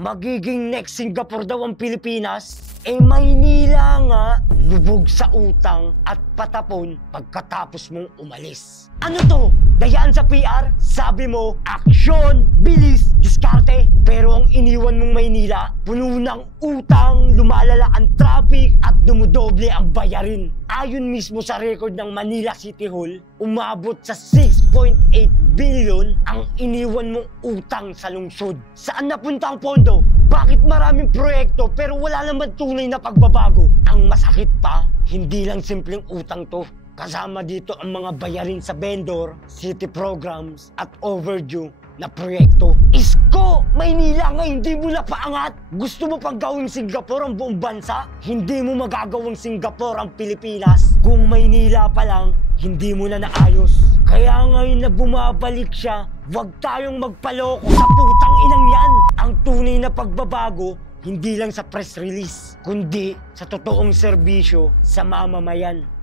magiging next Singapore daw ang Pilipinas? Maynila nga, lubog sa utang at patapon pagkatapos mong umalis. Ano to? Dayaan sa PR? Sabi mo, aksyon, bilis, diskarte. Pero ang iniwan mong Maynila, puno ng utang, lumalala ang traffic at dumudoble ang bayarin. Ayon mismo sa record ng Manila City Hall, umabot sa 6.8 billion ang iniwan mong utang sa lungsod. Saan napunta ang pondo? Bakit maraming proyekto pero wala naman tunay na pagbabago? Ang masakit pa, hindi lang simpleng utang to. Kasama dito ang mga bayarin sa vendor, city programs at overdue na proyekto. Isko! Maynila nga hindi mo na paangat! Gusto mo pang gawing Singapore ang buong bansa? Hindi mo magagawang Singapore ang Pilipinas. Kung Maynila pa lang, hindi mo na naayos. Kaya ngayon na bumabalik siya, huwag tayong magpaloko sa putang inang yan! Ang tunay na pagbabago, hindi lang sa press release, kundi sa totoong serbisyo sa mamamayan.